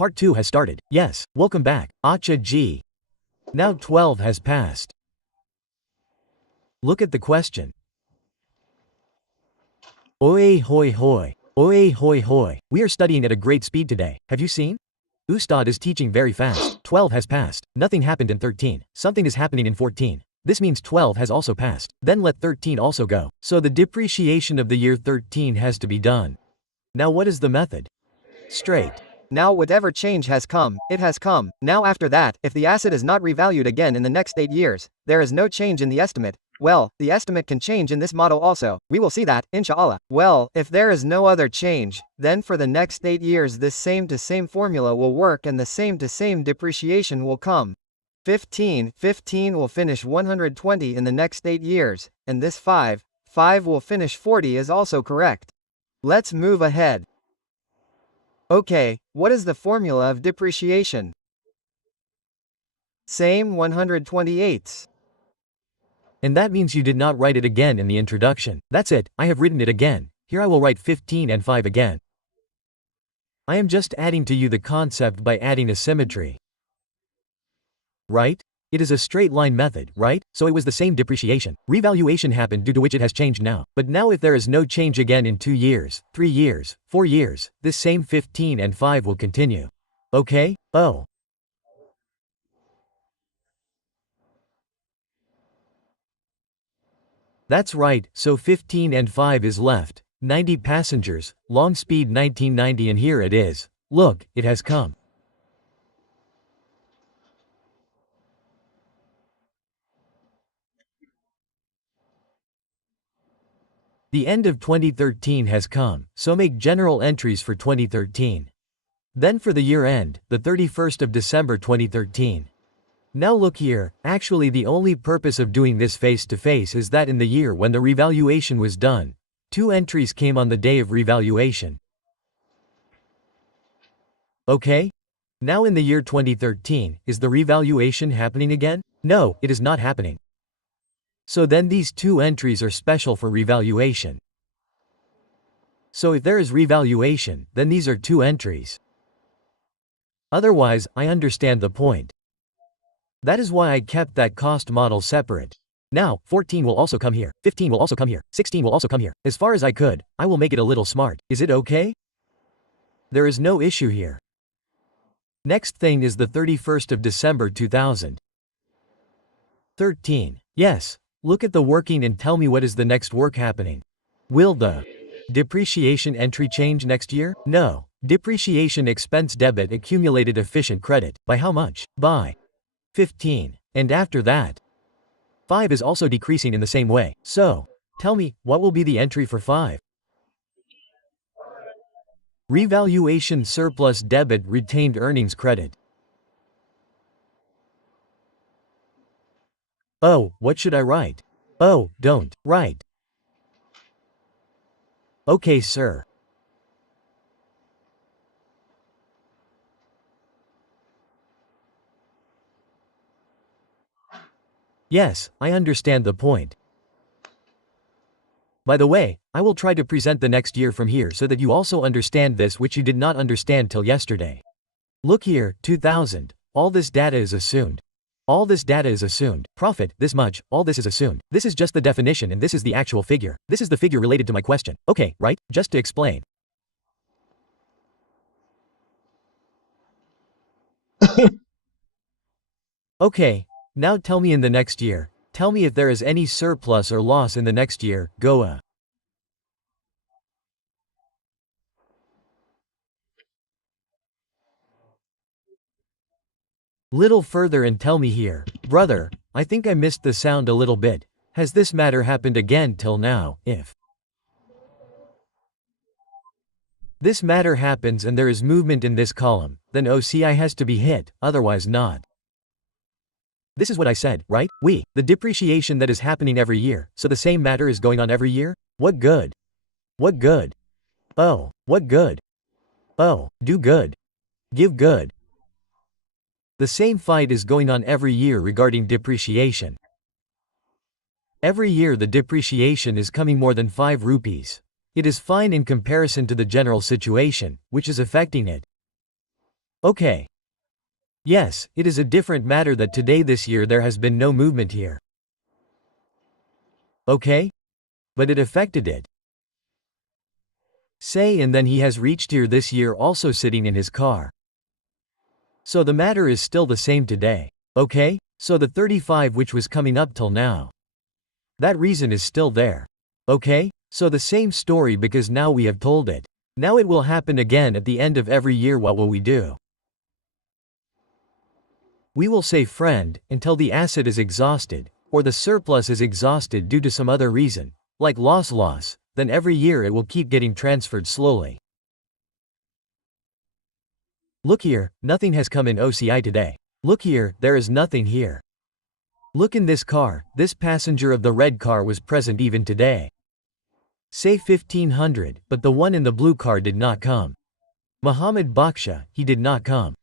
Part 2 has started. Yes, welcome back. Acha G. Now 12 has passed. Look at the question. Oi hoi hoi. Oi hoi hoi. We are studying at a great speed today. Have you seen? Ustad is teaching very fast. 12 has passed. Nothing happened in 13. Something is happening in 14. This means 12 has also passed. Then let 13 also go. So the depreciation of the year 13 has to be done. Now what is the method? Straight. Now whatever change has come, it has come. Now after that, if the asset is not revalued again in the next 8 years, there is no change in the estimate. Well, the estimate can change in this model also. We will see that, inshallah. Well, if there is no other change, then for the next 8 years this same to same formula will work and the same to same depreciation will come. 15 will finish 120 in the next 8 years, and this 5 will finish 40 is also correct. Let's move ahead. Okay, what is the formula of depreciation? Same 128. And that means you did not write it again in the introduction. That's it, I have written it again. Here I will write 15 and 5 again. I am just adding to you the concept by adding a symmetry. Right? It is a straight line method, right? So it was the same depreciation. Revaluation happened due to which it has changed now. But now if there is no change again in 2 years, 3 years, 4 years, this same 15 and 5 will continue. Okay? Oh. That's right, so 15 and 5 is left. 90 passengers, long speed 1990 and here it is. Look, it has come. The end of 2013 has come, so make general entries for 2013. Then for the year end, the 31st of December 2013. Now look here, actually the only purpose of doing this face-to-face is that in the year when the revaluation was done, 2 entries came on the day of revaluation. Okay? Now in the year 2013, is the revaluation happening again? No, it is not happening. So then these 2 entries are special for revaluation. So if there is revaluation, then these are 2 entries. Otherwise, I understand the point. That is why I kept that cost model separate. Now, 14 will also come here, 15 will also come here, 16 will also come here. As far as I could, I will make it a little smart. Is it okay? There is no issue here. Next thing is the 31st of December 2013. Yes, look at the working and tell me what is the next work happening. Will the depreciation entry change next year? No. Depreciation expense debit accumulated efficient credit. By how much? By 15. And after that, 5 is also decreasing in the same way. So, tell me, what will be the entry for 5? Revaluation surplus debit retained earnings credit. Oh, what should I write? Oh, don't write. Okay, sir. Yes, I understand the point. By the way, I will try to present the next year from here so that you also understand this which you did not understand till yesterday. Look here, 2000. All this data is assumed. All this data is assumed. Profit, this much, all this is assumed. This is just the definition and this is the actual figure. This is the figure related to my question. Okay, right? Just to explain. Okay, now tell me in the next year. Tell me if there is any surplus or loss in the next year. Goa. Little further and tell me here. Brother, I think I missed the sound a little bit. Has this matter happened again till now? If this matter happens and there is movement in this column, then OCI has to be hit, otherwise not. This is what I said, right? The depreciation that is happening every year, so the same matter is going on every year? What good? What good? Oh, what good? Oh, do good. Give good. The same fight is going on every year regarding depreciation. Every year the depreciation is coming more than 5 rupees. It is fine in comparison to the general situation, which is affecting it. Okay. Yes, it is a different matter that today this year there has been no movement here. Okay? But it affected it. Say and then he has reached here this year also sitting in his car. So the matter is still the same today. Okay? So the 35 which was coming up till now. That reason is still there. Okay? So the same story because now we have told it. Now it will happen again at the end of every year. What will we do? We will say friend, until the asset is exhausted, or the surplus is exhausted due to some other reason, like loss, then every year it will keep getting transferred slowly. Look here, nothing has come in OCI today. Look here, there is nothing here. Look in this car, this passenger of the red car was present even today. Say 1500, but the one in the blue car did not come. Muhammad Baksha, he did not come.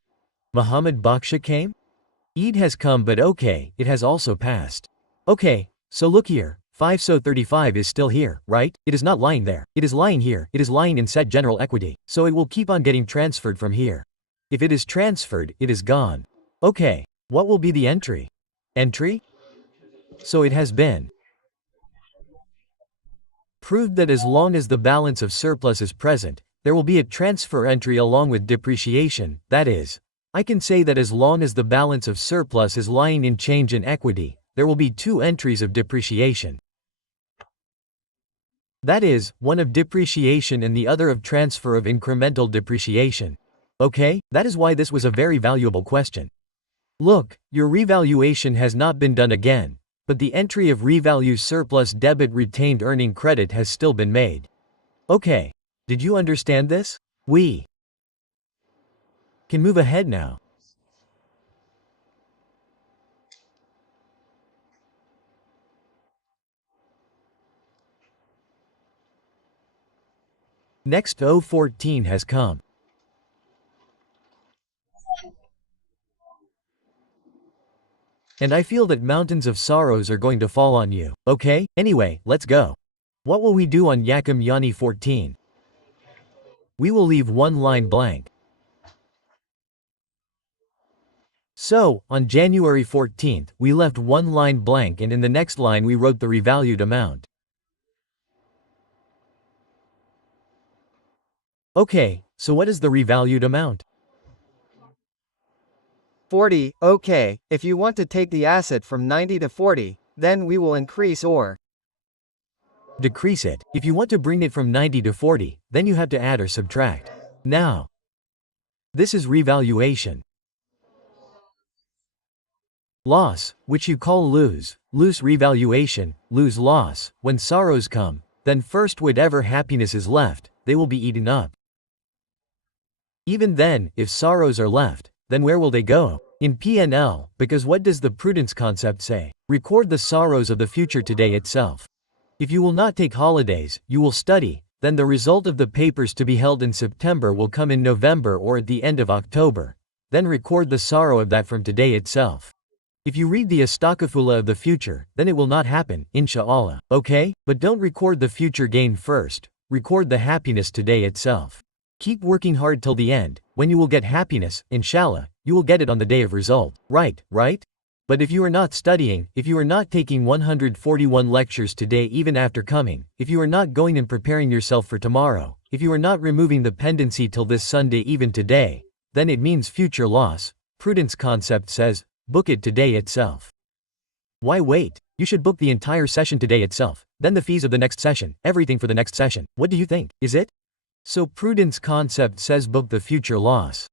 Muhammad Baksha came? Eid has come but okay, it has also passed. Okay, so look here, 5 so 35 is still here, right? It is not lying there, it is lying here, it is lying in set general equity, so it will keep on getting transferred from here. If it is transferred, it is gone. Okay, what will be the entry? Entry? So it has been proved that as long as the balance of surplus is present, there will be a transfer entry along with depreciation, that is, I can say that as long as the balance of surplus is lying in change in equity, there will be two entries of depreciation. That is, one of depreciation and the other of transfer of incremental depreciation. Okay, that is why this was a very valuable question. Look, your revaluation has not been done again, but the entry of revalue surplus debit retained earning credit has still been made. Okay, did you understand this? We can move ahead now. Next O14 has come. And I feel that mountains of sorrows are going to fall on you. Okay, anyway, let's go. What will we do on Yakum Yani 14? We will leave one line blank. So, on January 14th, we left one line blank and in the next line we wrote the revalued amount. Okay, so what is the revalued amount? 40, okay, if you want to take the asset from 90 to 40, then we will increase or decrease it. If you want to bring it from 90 to 40, then you have to add or subtract. Now, this is revaluation. Loss, which you call lose revaluation, lose loss, when sorrows come, then first whatever happiness is left, they will be eaten up. Even then, if sorrows are left, then where will they go? In P&L, because what does the prudence concept say? Record the sorrows of the future today itself. If you will not take holidays, you will study, then the result of the papers to be held in September will come in November or at the end of October. Then record the sorrow of that from today itself. If you read the Astakafullah of the future, then it will not happen, inshallah, okay? But don't record the future gain first, record the happiness today itself. Keep working hard till the end, when you will get happiness, inshallah, you will get it on the day of result. Right? But if you are not studying, if you are not taking 141 lectures today even after coming, if you are not going and preparing yourself for tomorrow, if you are not removing the pendency till this Sunday even today, then it means future loss. Prudence concept says, book it today itself. Why wait? You should book the entire session today itself, then the fees of the next session, everything for the next session. What do you think? Is it? So prudence concept says book the future loss.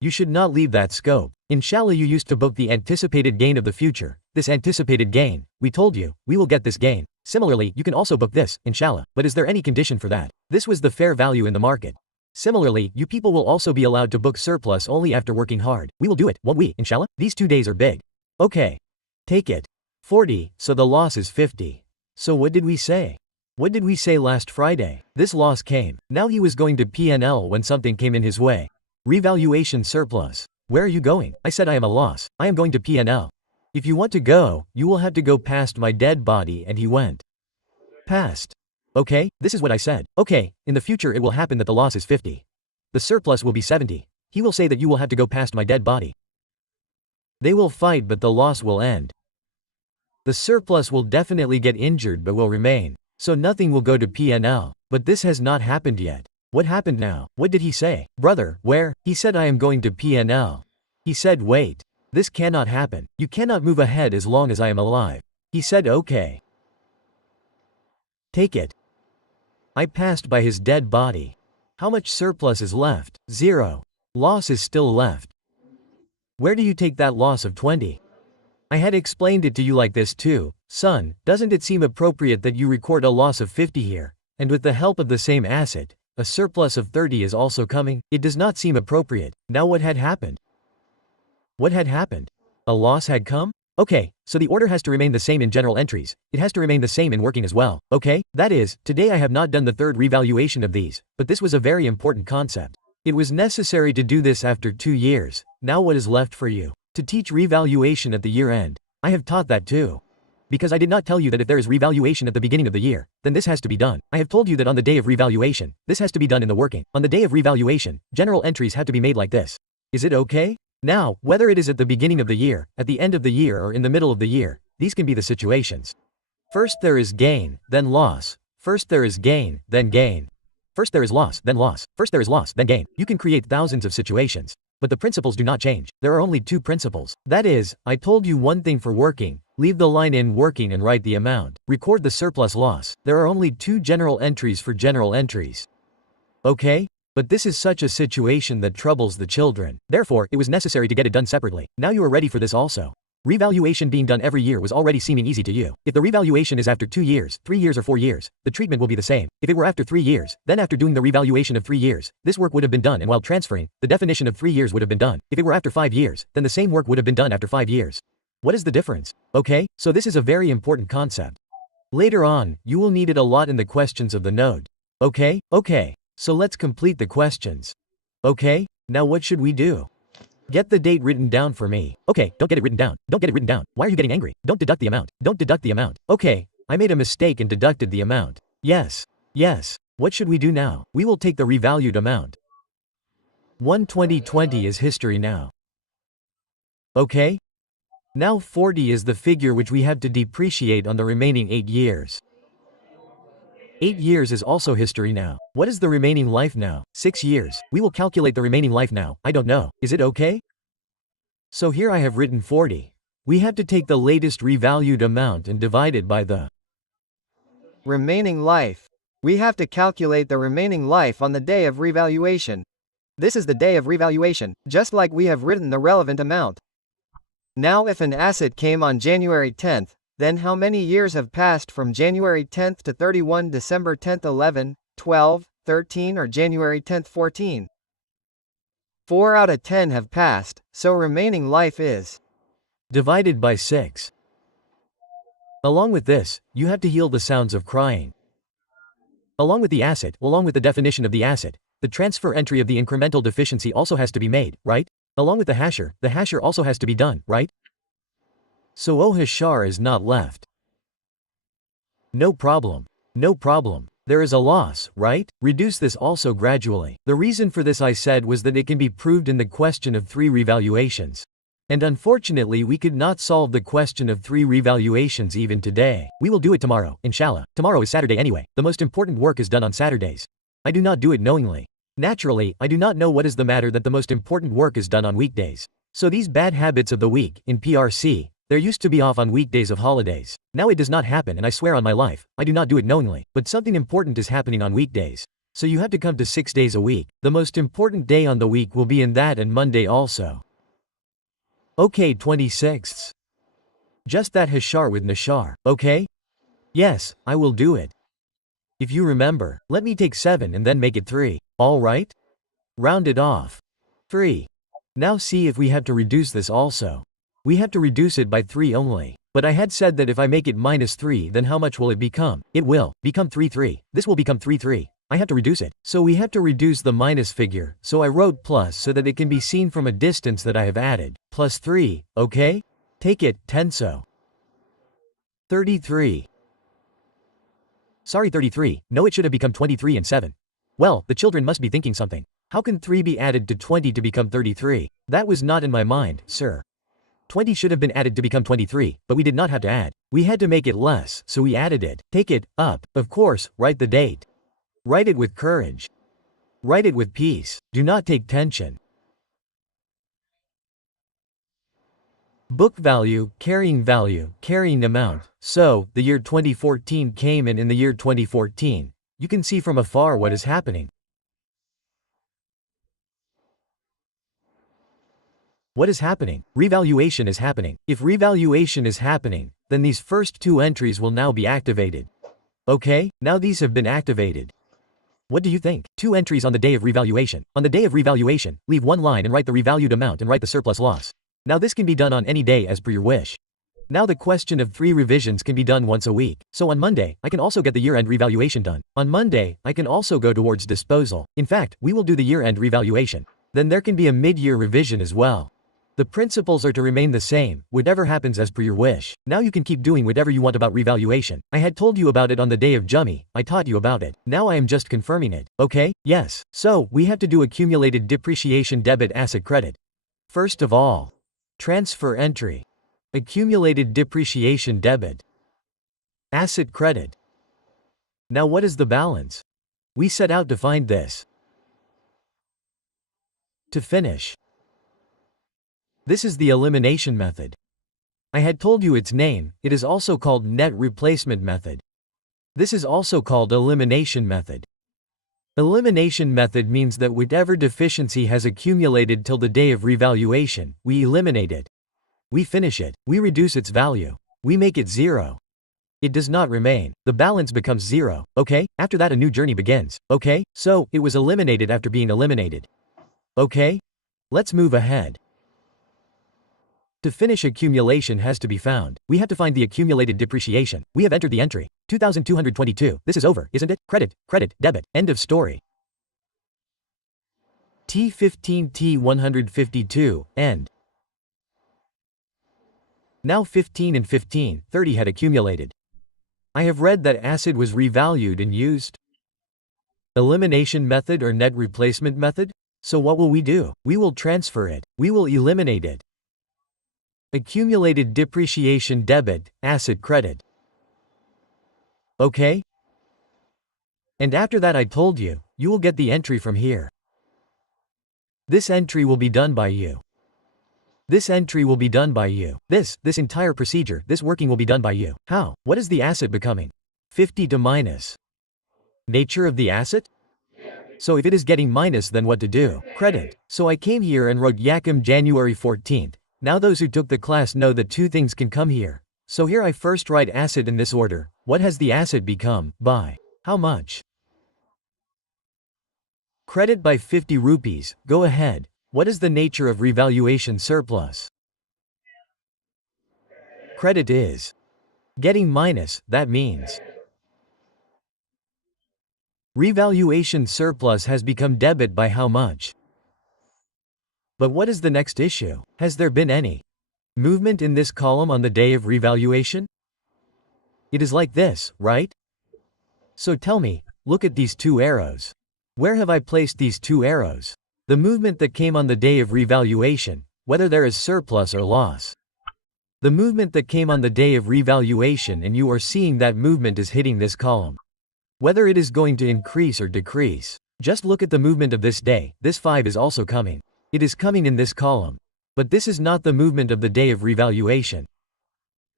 You should not leave that scope. Inshallah, you used to book the anticipated gain of the future. This anticipated gain, we told you, we will get this gain. Similarly, you can also book this, inshallah, but is there any condition for that? This was the fair value in the market. Similarly, you people will also be allowed to book surplus only after working hard. We will do it, won't we, inshallah? These 2 days are big. Okay. Take it. 40, so the loss is 50. So what did we say? What did we say last Friday? This loss came. Now he was going to P&L when something came in his way. Revaluation surplus. Where are you going? I said I am a loss. I am going to P&L. If you want to go, you will have to go past my dead body, and he went past. Okay, this is what I said. Okay, in the future it will happen that the loss is 50. The surplus will be 70. He will say that you will have to go past my dead body. They will fight but the loss will end. The surplus will definitely get injured but will remain. So nothing will go to PNL. But this has not happened yet. What happened now? What did he say? Brother, where? He said I am going to PNL. He said wait. This cannot happen. You cannot move ahead as long as I am alive. He said okay. Take it. I passed by his dead body. How much surplus is left? 0. Loss is still left. Where do you take that loss of 20? I had explained it to you like this too. Son, doesn't it seem appropriate that you record a loss of 50 here? And with the help of the same asset, a surplus of 30 is also coming? It does not seem appropriate. Now what had happened? What had happened? A loss had come? Okay, so the order has to remain the same in general entries. It has to remain the same in working as well. Okay, that is, today I have not done the third revaluation of these, but this was a very important concept. It was necessary to do this after 2 years. Now what is left for you? To teach revaluation at the year end. I have taught that too. Because I did not tell you that if there is revaluation at the beginning of the year, then this has to be done. I have told you that on the day of revaluation, this has to be done in the working. On the day of revaluation, general entries have to be made like this. Is it okay? Now, whether it is at the beginning of the year, at the end of the year or in the middle of the year, these can be the situations. First there is gain, then loss. First there is gain, then gain. First there is loss, then loss. First there is loss, then gain. You can create thousands of situations. But the principles do not change. There are only 2 principles. That is, I told you one thing for working. Leave the line in working and write the amount. Record the surplus loss. There are only 2 general entries for general entries. Okay? But this is such a situation that troubles the children. Therefore, it was necessary to get it done separately. Now you are ready for this also. Revaluation being done every year was already seeming easy to you. If the revaluation is after 2 years, 3 years or 4 years, the treatment will be the same. If it were after 3 years, then after doing the revaluation of 3 years, this work would have been done, and while transferring, the definition of 3 years would have been done. If it were after 5 years, then the same work would have been done after 5 years. What is the difference? Okay, so this is a very important concept. Later on, you will need it a lot in the questions of the node. Okay? Okay. So let's complete the questions. Okay? Now what should we do? Get the date written down for me. Okay, don't get it written down. Don't get it written down. Why are you getting angry? Don't deduct the amount. Don't deduct the amount. Okay, I made a mistake and deducted the amount. Yes. Yes. What should we do now? We will take the revalued amount. 1/2020 is history now. Okay? Now 40 is the figure which we have to depreciate on the remaining 8 years. 8 years is also history now. What is the remaining life now? 6 years. We will calculate the remaining life now. I don't know. Is it okay? So here I have written 40. We have to take the latest revalued amount and divide it by the remaining life. We have to calculate the remaining life on the day of revaluation. This is the day of revaluation, just like we have written the relevant amount. Now if an asset came on January 10th, then how many years have passed from January 10th to 31 December 10th 11, 12, 13 or January 10th 14? 4 out of 10 have passed, so remaining life is divided by 6. Along with this, you have to heal the sounds of crying. Along with the asset, along with the definition of the asset, the transfer entry of the incremental deficiency also has to be made, right? Along with the hasher also has to be done, right? So hashar is not left. No problem. No problem. There is a loss, right? Reduce this also gradually. The reason for this I said was that it can be proved in the question of 3 revaluations. And unfortunately we could not solve the question of 3 revaluations even today. We will do it tomorrow, inshallah. Tomorrow is Saturday anyway. The most important work is done on Saturdays. I do not do it knowingly. Naturally, I do not know what is the matter that the most important work is done on weekdays. So these bad habits of the week, in PRC, there used to be off on weekdays of holidays. Now it does not happen and I swear on my life, I do not do it knowingly, but something important is happening on weekdays. So you have to come to 6 days a week. The most important day on the week will be in that and Monday also. Okay 26th. Just that hashar with nashar, okay? Yes, I will do it. If you remember, let me take 7 and then make it 3, alright? Round it off. 3. Now see if we have to reduce this also. We have to reduce it by 3 only. But I had said that if I make it -3 then how much will it become? It will become 3. This will become 3. I have to reduce it. So we have to reduce the minus figure, so I wrote plus so that it can be seen from a distance that I have added. Plus 3, okay? Take it, 10 so. 33. Sorry 33, no it should have become 23 and 7. Well, the children must be thinking something. How can 3 be added to 20 to become 33? That was not in my mind, sir. 20 should have been added to become 23, but we did not have to add. We had to make it less, so we added it. Take it up. Of course, write the date. Write it with courage. Write it with peace. Do not take tension. Book value, carrying amount. So, the year 2014 came in the year 2014. You can see from afar what is happening. What is happening? Revaluation is happening. If revaluation is happening, then these first two entries will now be activated. Okay, now these have been activated. What do you think? 2 entries on the day of revaluation. On the day of revaluation, leave one line and write the revalued amount and write the surplus loss. Now this can be done on any day as per your wish. Now the question of 3 revisions can be done once a week. So on Monday, I can also get the year-end revaluation done. On Monday, I can also go towards disposal. In fact, we will do the year-end revaluation. Then there can be a mid-year revision as well. The principles are to remain the same, whatever happens as per your wish. Now you can keep doing whatever you want about revaluation. I had told you about it on the day of Jummy, I taught you about it. Now I am just confirming it, okay? Yes. So, we have to do accumulated depreciation debit asset credit. First of all, transfer entry. Accumulated depreciation debit. Asset credit. Now what is the balance? We set out to find this. To finish. This is the elimination method. I had told you its name, it is also called net replacement method. This is also called elimination method. Elimination method means that whatever deficiency has accumulated till the day of revaluation, we eliminate it. We finish it, we reduce its value. We make it 0. It does not remain. The balance becomes 0, okay? After that a new journey begins, okay? So, it was eliminated after being eliminated. Okay? Let's move ahead. To finish accumulation has to be found. We have to find the accumulated depreciation. We have entered the entry. 2222. This is over, isn't it? Credit, debit. End of story. T15 T152, end. Now 15 and 15, 30 had accumulated. I have read that asset was revalued and used. Elimination method or net replacement method? So what will we do? We will transfer it. We will eliminate it. Accumulated depreciation debit, asset credit. Okay? And after that I told you, you will get the entry from here. This entry will be done by you. This entry will be done by you. This entire procedure, this working will be done by you. How? What is the asset becoming? 50 to minus. Nature of the asset? So if it is getting minus, then what to do? Credit. So I came here and wrote Yakum January 14th. Now those who took the class know that 2 things can come here. So here I first write asset in this order. What has the asset become? By how much? Credit by 50 rupees. Go ahead. What is the nature of revaluation surplus? Credit is getting minus, that means revaluation surplus has become debit by how much? But what is the next issue? Has there been any movement in this column on the day of revaluation? It is like this, right? So tell me, look at these 2 arrows. Where have I placed these 2 arrows? The movement that came on the day of revaluation, whether there is surplus or loss. The movement that came on the day of revaluation, and you are seeing that movement is hitting this column. Whether it is going to increase or decrease. Just look at the movement of this day. This 5 is also coming. It is coming in this column. But this is not the movement of the day of revaluation.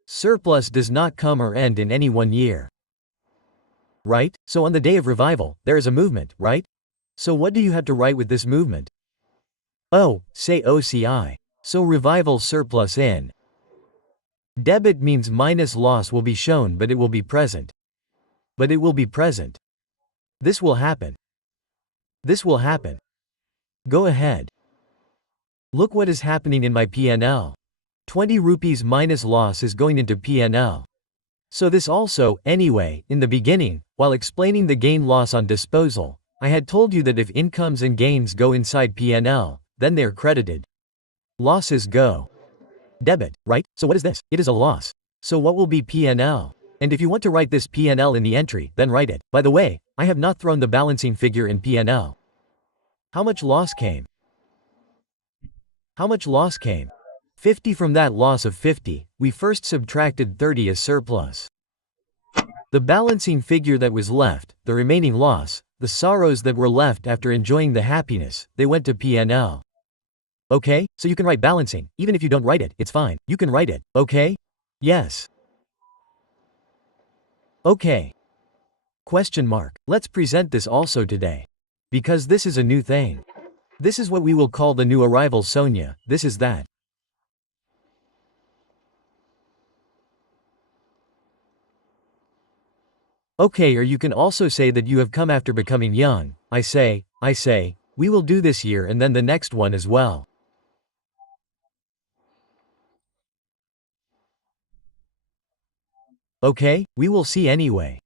Surplus does not come or end in any one year. Right? So on the day of revival, there is a movement, right? So what do you have to write with this movement? Oh, say OCI. So revival surplus in. Debit means minus loss will be shown, but it will be present. But it will be present. This will happen. This will happen. Go ahead. Look what is happening in my P&L. 20 rupees minus loss is going into P&L. So this also, anyway, in the beginning, while explaining the gain loss on disposal, I had told you that if incomes and gains go inside P&L, then they are credited. Losses go debit, right? So what is this? It is a loss. So what will be P&L? And if you want to write this P&L in the entry, then write it. By the way, I have not thrown the balancing figure in P&L. How much loss came? How much loss came? 50 from that loss of 50, we first subtracted 30 as surplus. The balancing figure that was left, the remaining loss, the sorrows that were left after enjoying the happiness, they went to P&L. Okay, so you can write balancing, even if you don't write it, it's fine, you can write it, okay? Yes. Okay. Question mark. Let's present this also today. Because this is a new thing. This is what we will call the new arrival Sonia, this is that. Okay, or you can also say that you have come after becoming young. I say, we will do this year and then the next one as well. Okay, we will see anyway.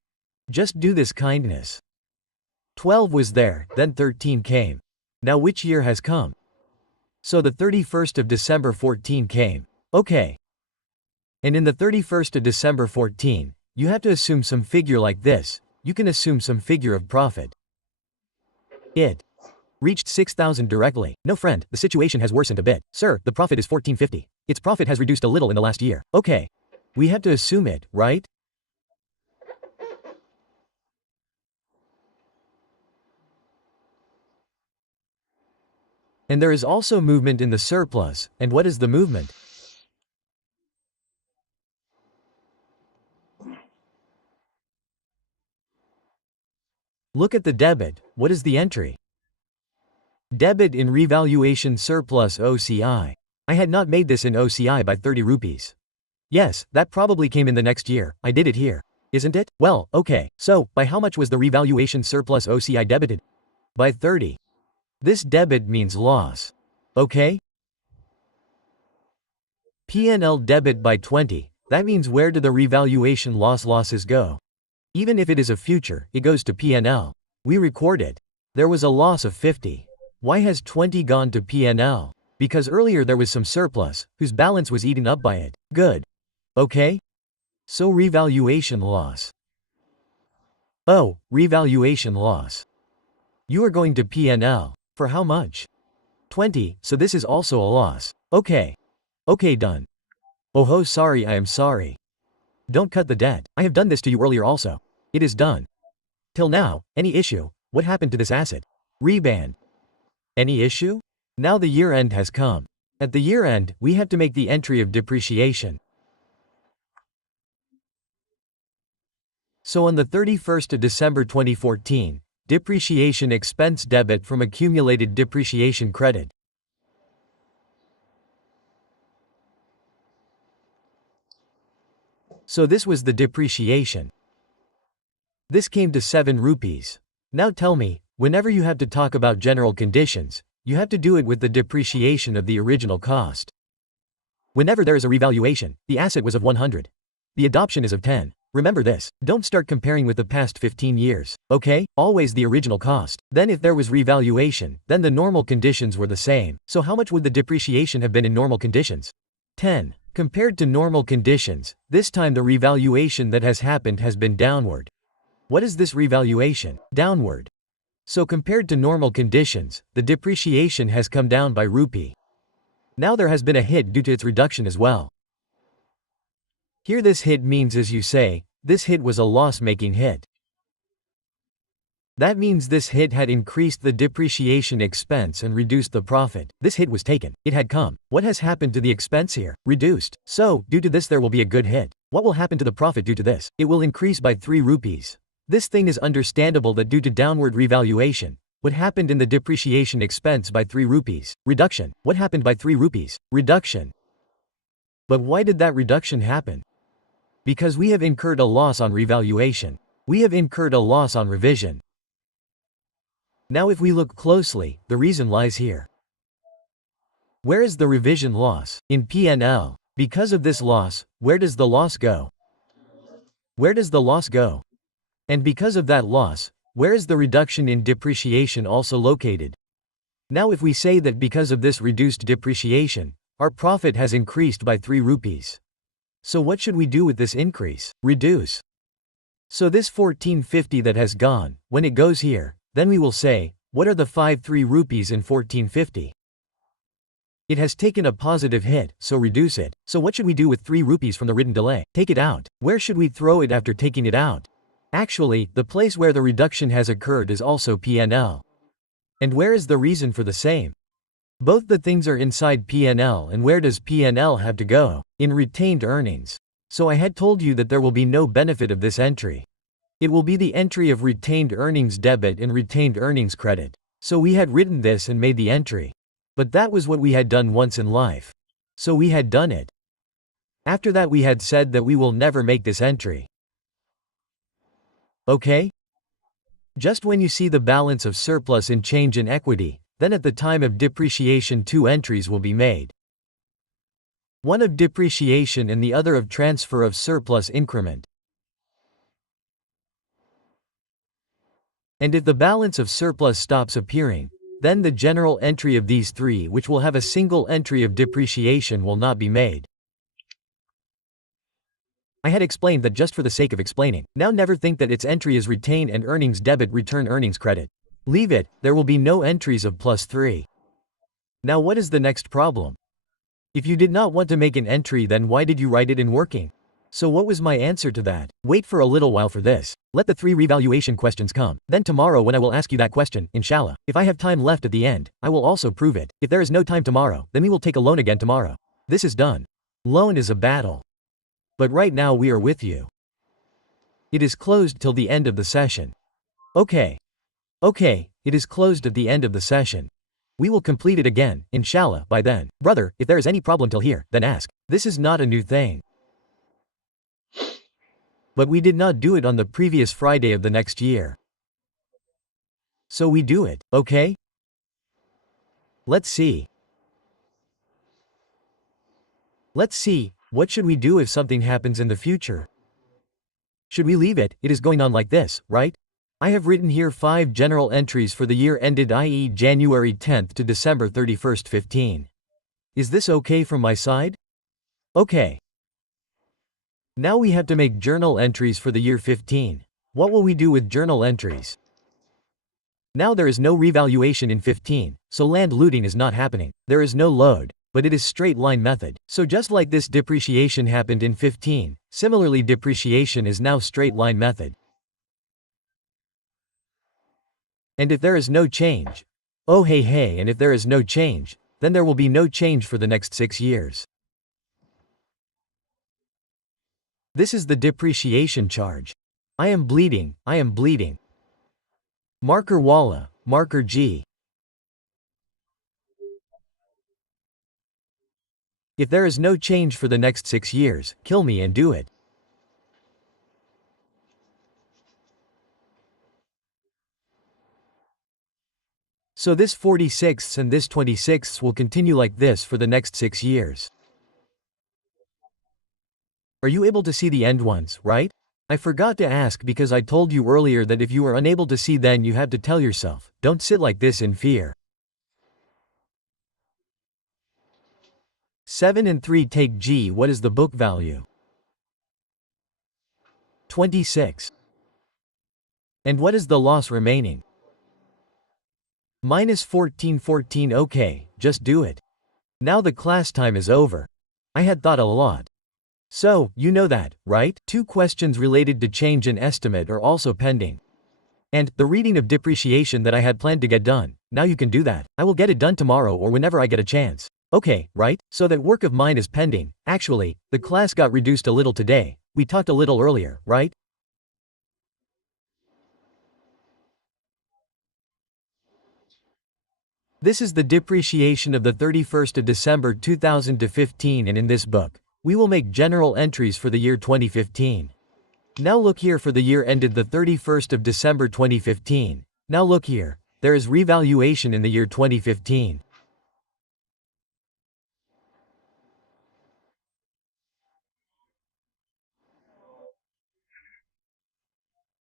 Just do this kindness. 12 was there, then 13 came. Now which year has come? So the 31st of December 14 came. Okay. And in the 31st of December 14, you have to assume some figure like this. You can assume some figure of profit. It reached 6,000 directly. No friend, the situation has worsened a bit. Sir, the profit is 1450. Its profit has reduced a little in the last year. Okay. We have to assume it, right? And there is also movement in the surplus, and what is the movement? Look at the debit, what is the entry? Debit in revaluation surplus OCI. I had not made this in OCI by 30 rupees. Yes, that probably came in the next year, I did it here. Isn't it? Well, okay, so, by how much was the revaluation surplus OCI debited? By 30. This debit means loss. Okay? P&L debit by 20, that means where do the revaluation losses go? Even if it is a future, it goes to P&L. We record it. There was a loss of 50. Why has 20 gone to P&L? Because earlier there was some surplus, whose balance was eaten up by it. Good. Okay? So revaluation loss. Oh, revaluation loss. You are going to P&L. For how much? 20, so this is also a loss. Okay. Okay, done. Oh ho, sorry, I am sorry. Don't cut the debt. I have done this to you earlier also. It is done. Till now, any issue? What happened to this asset? Reband. Any issue? Now the year end has come. At the year end, we have to make the entry of depreciation. So on the 31st of December 2014, depreciation expense debit from accumulated depreciation credit. So this was the depreciation. This came to 7 rupees. Now tell me, whenever you have to talk about general conditions, you have to do it with the depreciation of the original cost. Whenever there is a revaluation, the asset was of 100. The adoption is of 10. Remember this, don't start comparing with the past 15 years, okay? Always the original cost. Then if there was revaluation, then the normal conditions were the same. So how much would the depreciation have been in normal conditions? 10. Compared to normal conditions, this time the revaluation that has happened has been downward. What is this revaluation? Downward. So compared to normal conditions, the depreciation has come down by rupee. Now there has been a hit due to its reduction as well. Here this hit means, as you say, this hit was a loss-making hit. That means this hit had increased the depreciation expense and reduced the profit. This hit was taken. It had come. What has happened to the expense here? Reduced. So, due to this there will be a good hit. What will happen to the profit due to this? It will increase by 3 rupees. This thing is understandable that due to downward revaluation, what happened in the depreciation expense by 3 rupees? Reduction. What happened by 3 rupees? Reduction. But why did that reduction happen? Because we have incurred a loss on revaluation. We have incurred a loss on revision. Now if we look closely, the reason lies here. Where is the revision loss? In P&L. Because of this loss, where does the loss go? Where does the loss go? And because of that loss, where is the reduction in depreciation also located? Now if we say that because of this reduced depreciation, our profit has increased by 3 rupees. So what should we do with this increase? Reduce. So this 1450 that has gone, when it goes here, then we will say, What are the 5 rupees in 1450? It has taken a positive hit, so reduce it. So what should we do with 3 rupees from the written delay? Take it out. Where should we throw it after taking it out? Actually, the place where the reduction has occurred is also PNL. And where is the reason for the same? Both the things are inside PNL, and where does PNL have to go? In retained earnings. So I had told you that there will be no benefit of this entry. It will be the entry of retained earnings debit and retained earnings credit. So we had written this and made the entry. But that was what we had done once in life. So we had done it. After that we had said that we will never make this entry. Okay? Just when you see the balance of surplus in change in equity, then at the time of depreciation 2 entries will be made. One of depreciation and the other of transfer of surplus increment. And if the balance of surplus stops appearing, then the general entry of these 3, which will have a single entry of depreciation, will not be made. I had explained that just for the sake of explaining. Now never think that its entry is retain and earnings debit return earnings credit. Leave it, there will be no entries of +3. Now what is the next problem? If you did not want to make an entry, then why did you write it in working? So what was my answer to that? Wait for a little while for this. Let the 3 revaluation questions come. Then tomorrow when I will ask you that question, inshallah. If I have time left at the end, I will also prove it. If there is no time tomorrow, then we will take a loan again tomorrow. This is done. Loan is a battle. But right now we are with you. It is closed till the end of the session. Okay. Okay, it is closed at the end of the session. We will complete it again, inshallah, by then. Brother, if there is any problem till here, then ask. This is not a new thing. But we did not do it on the previous Friday of the next year. So we do it, okay? Let's see. Let's see, what should we do if something happens in the future? Should we leave it? It is going on like this, right? I have written here 5 general entries for the year ended, i.e. January 10th to December 31st 15. Is this okay from my side? Okay. Now we have to make journal entries for the year 15. What will we do with journal entries? Now there is no revaluation in 15, so land looting is not happening. There is no load, but it is straight line method. So just like this depreciation happened in 15, similarly depreciation is now straight line method. And if there is no change, oh hey, and if there is no change, then there will be no change for the next 6 years. This is the depreciation charge. I am bleeding, I am bleeding. Marker Walla, marker G. If there is no change for the next 6 years, kill me and do it. So this 46ths and this 26ths will continue like this for the next 6 years. Are you able to see the end ones, right? I forgot to ask because I told you earlier that if you are unable to see, then you have to tell yourself, don't sit like this in fear. 7 and 3 take G. What is the book value? 26. And what is the loss remaining? -14. Okay, just do it. Now the class time is over. I had thought a lot. So, you know that, right? 2 questions related to change in estimate are also pending. And, the reading of depreciation that I had planned to get done, now you can do that. I will get it done tomorrow or whenever I get a chance. Okay, right? So that work of mine is pending. Actually, the class got reduced a little today. We talked a little earlier, right? This is the depreciation of the 31st of December 2015, and in this book, we will make general entries for the year 2015. Now look here, for the year ended the 31st of December 2015. Now look here, there is revaluation in the year 2015.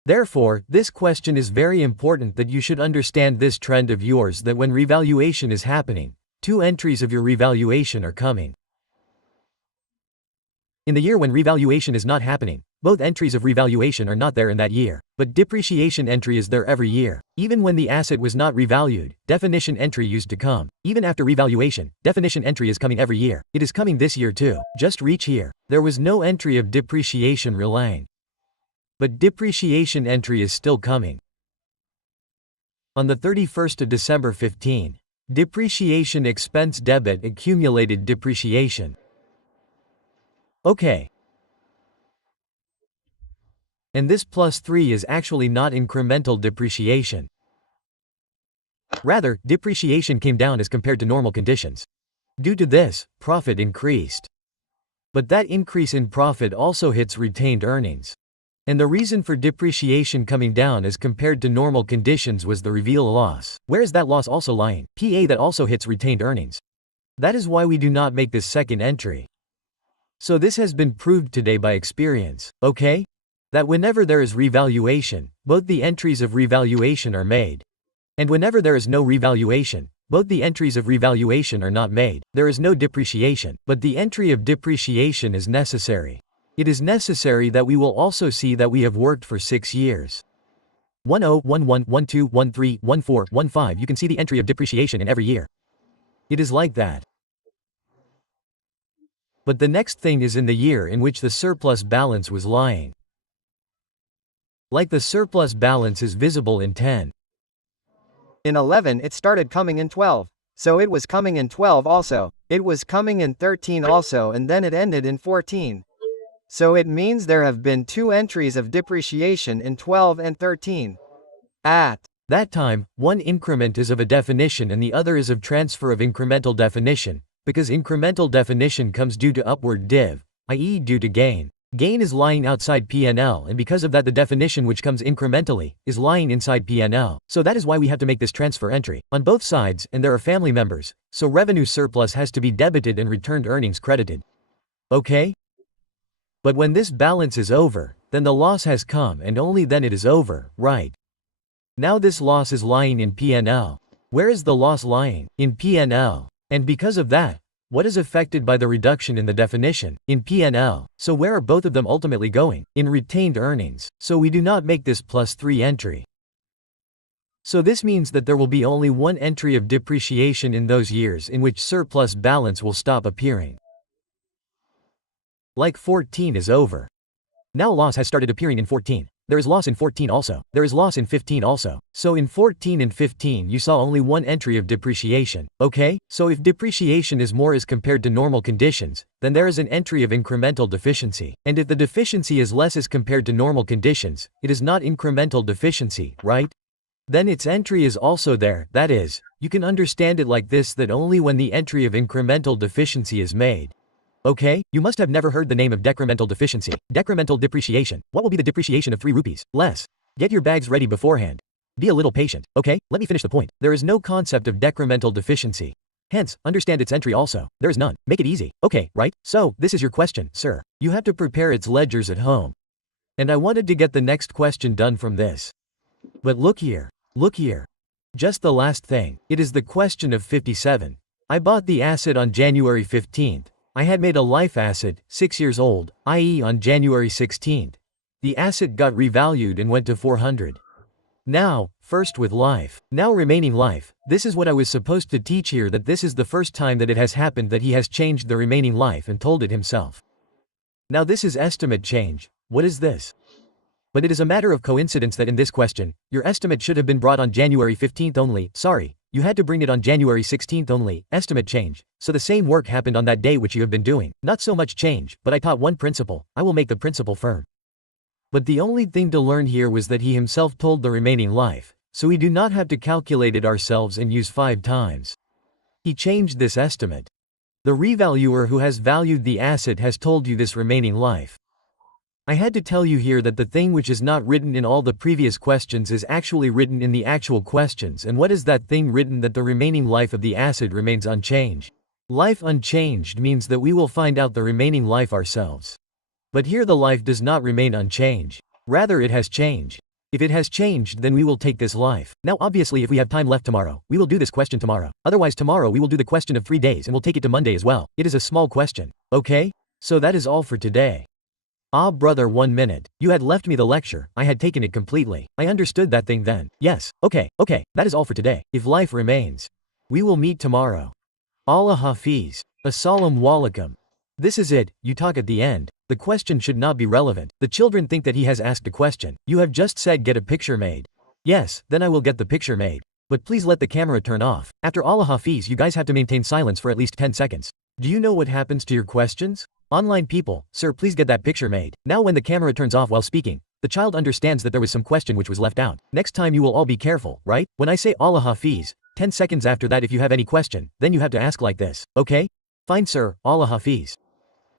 Therefore, this question is very important, that you should understand this trend of yours, that when revaluation is happening, 2 entries of your revaluation are coming. In the year when revaluation is not happening, Both entries of revaluation are not there in that year. But depreciation entry is there every year. Even when the asset was not revalued, definition entry used to come. Even after revaluation, definition entry is coming every year. It is coming this year too. Just reach here. There was no entry of depreciation relying. But depreciation entry is still coming. On the 31st of December 15. Depreciation expense debit accumulated depreciation. Okay. And this +3 is actually not incremental depreciation. Rather, depreciation came down as compared to normal conditions. Due to this, profit increased. But that increase in profit also hits retained earnings. And the reason for depreciation coming down as compared to normal conditions was the reveal loss. Where is that loss also lying? PA that also hits retained earnings. That is why we do not make this second entry. So this has been proved today by experience, okay? That whenever there is revaluation, both the entries of revaluation are made. And whenever there is no revaluation, both the entries of revaluation are not made. There is no depreciation, but the entry of depreciation is necessary. It is necessary that we will also see that we have worked for 6 years. 10, 11, 12, 13, 14, 15. You can see the entry of depreciation in every year. It is like that. But the next thing is in the year in which the surplus balance was lying. Like the surplus balance is visible in 10. In 11 it started coming in 12. So it was coming in 12 also. It was coming in 13 also, and then it ended in 14. So it means there have been 2 entries of depreciation in 12 and 13. At that time, one increment is of a definition and the other is of transfer of incremental definition, because incremental definition comes due to upward div, i.e. due to gain. Gain is lying outside P&L, and because of that the definition which comes incrementally is lying inside P&L. So that is why we have to make this transfer entry on both sides, and there are family members, so revenue surplus has to be debited and returned earnings credited. Okay? But when this balance is over, then the loss has come and only then it is over, right? Now this loss is lying in P&L. Where is the loss lying? In P&L. And because of that, what is affected by the reduction in the definition? In P&L. So where are both of them ultimately going? In retained earnings. So we do not make this +3 entry. So this means that there will be only one entry of depreciation in those years in which surplus balance will stop appearing. Like 14 is over. Now loss has started appearing in 14. There is loss in 14 also. There is loss in 15 also. So in 14 and 15 you saw only one entry of depreciation, okay? So if depreciation is more as compared to normal conditions, then there is an entry of incremental deficiency. And if the deficiency is less as compared to normal conditions, it is not incremental deficiency, right? Then its entry is also there, that is, you can understand it like this, that only when the entry of incremental deficiency is made. Okay, you must have never heard the name of decremental deficiency. Decremental depreciation. What will be the depreciation of 3 rupees? Less. Get your bags ready beforehand. Be a little patient, okay? Let me finish the point. There is no concept of decremental deficiency. Hence, understand its entry also. There is none. Make it easy. Okay, right? So, this is your question, sir. You have to prepare its ledgers at home. And I wanted to get the next question done from this. But look here. Look here. Just the last thing. It is the question of 57. I bought the asset on January 15th. I had made a life asset, 6 years old, i.e. on January 16th. The asset got revalued and went to 400. Now, first with life, now remaining life. This is what I was supposed to teach here, that this is the first time that it has happened that he has changed the remaining life and told it himself. Now this is estimate change. What is this? But it is a matter of coincidence that in this question, your estimate should have been brought on January 15th only, sorry. You had to bring it on January 16th only, estimate change. So the same work happened on that day which you have been doing. Not so much change, but I taught one principle, I will make the principle firm. But the only thing to learn here was that he himself told the remaining life, so we do not have to calculate it ourselves and use 5 times. He changed this estimate. The revaluer who has valued the asset has told you this remaining life. I had to tell you here that the thing which is not written in all the previous questions is actually written in the actual questions, and what is that thing written? That the remaining life of the asset remains unchanged. Life unchanged means that we will find out the remaining life ourselves. But here the life does not remain unchanged. Rather it has changed. If it has changed, then we will take this life. Now obviously if we have time left tomorrow, we will do this question tomorrow. Otherwise tomorrow we will do the question of 3 days and we'll take it to Monday as well. It is a small question. Okay? So that is all for today. Ah brother, 1 minute. You had left me the lecture, I had taken it completely. I understood that thing then. Yes, okay, that is all for today. If life remains, we will meet tomorrow. Allah Hafiz. Assalamu alaikum. This is it, you talk at the end. The question should not be relevant. The children think that he has asked a question. You have just said get a picture made. Yes, then I will get the picture made. But please let the camera turn off. After Allah Hafiz, you guys have to maintain silence for at least 10 seconds. Do you know what happens to your questions? Online people, sir, please get that picture made. Now when the camera turns off while speaking, the child understands that there was some question which was left out. Next time you will all be careful, right? When I say Allah Hafiz, 10 seconds after that if you have any question, then you have to ask like this, okay? Fine sir, Allah Hafiz.